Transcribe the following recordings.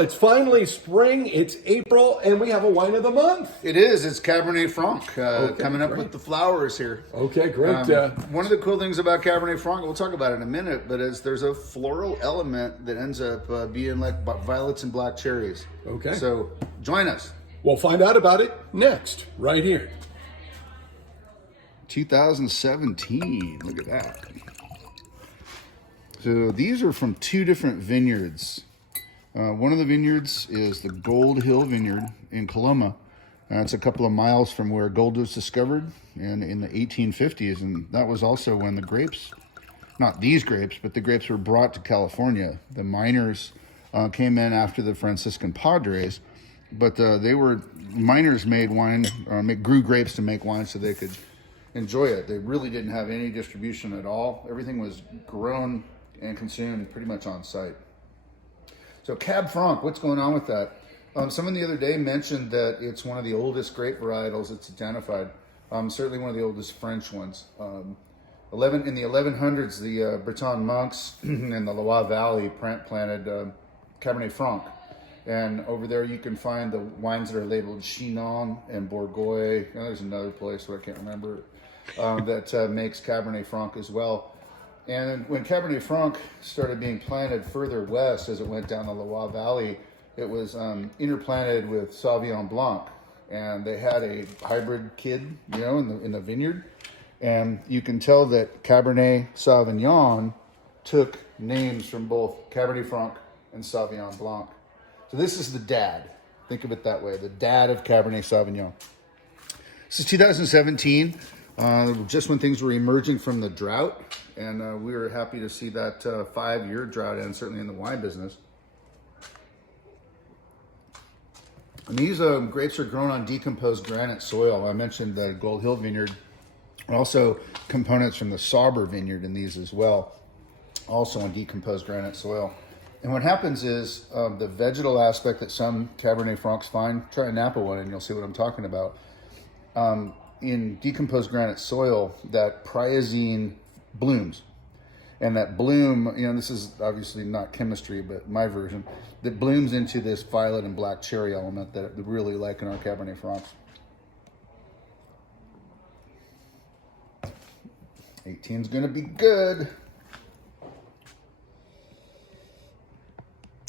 it's finally spring, it's April, and we have a wine of the month. It is. It's Cabernet Franc coming up great. with the flowers here. Okay, great. One of the cool things about Cabernet Franc, we'll talk about it in a minute, but is there's a floral element that ends up being like violets and black cherries. Okay. So join us. We'll find out about it next, right here. 2017. Look at that. So these are from two different vineyards. One of the vineyards is the Gold Hill Vineyard in Coloma. It's a couple of miles from where gold was discovered in the 1850s. And that was also when the grapes, not these grapes, but the grapes were brought to California. The miners came in after the Franciscan Padres, but miners made wine, grew grapes to make wine so they could enjoy it. They really didn't have any distribution at all. Everything was grown and consumed pretty much on site. So Cab Franc, what's going on with that? Someone the other day mentioned that it's one of the oldest grape varietals that's identified. Certainly one of the oldest French ones. In the 1100s, the Breton monks in the Loire Valley planted Cabernet Franc. And over there you can find the wines that are labeled Chinon and Bourgogne. There's another place where I can't remember that makes Cabernet Franc as well. And when Cabernet Franc started being planted further west as it went down the Loire Valley, it was interplanted with Sauvignon Blanc. And they had a hybrid kid, in the vineyard. And you can tell that Cabernet Sauvignon took names from both Cabernet Franc and Sauvignon Blanc. So this is the dad. Think of it that way, the dad of Cabernet Sauvignon. This is 2017, just when things were emerging from the drought. And we were happy to see that 5-year drought end, certainly in the wine business. And these grapes are grown on decomposed granite soil. I mentioned the Gold Hill Vineyard. Also components from the Sauber Vineyard in these as well, also on decomposed granite soil. And what happens is the vegetal aspect that some Cabernet Francs find, try a Napa one and you'll see what I'm talking about. In decomposed granite soil, that priazine blooms. And that bloom, this is obviously not chemistry, but my version, that blooms into this violet and black cherry element that we really like in our Cabernet Francs. 18's gonna be good.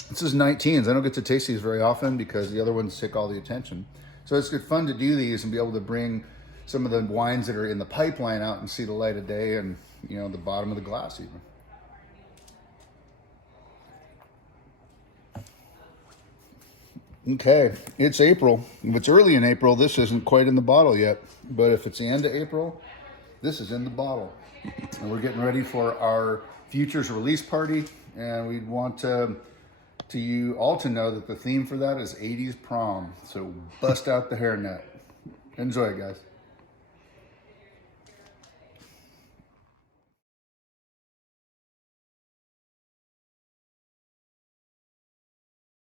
This is 19s. I don't get to taste these very often because the other ones take all the attention. So it's good fun to do these and be able to bring some of the wines that are in the pipeline out and see the light of day and, the bottom of the glass even. Okay, it's April. If it's early in April, this isn't quite in the bottle yet. But if it's the end of April, this is in the bottle. And we're getting ready for our Futures release party. And we'd want you all to know that the theme for that is 80s prom. So bust out the hairnet. Enjoy, guys.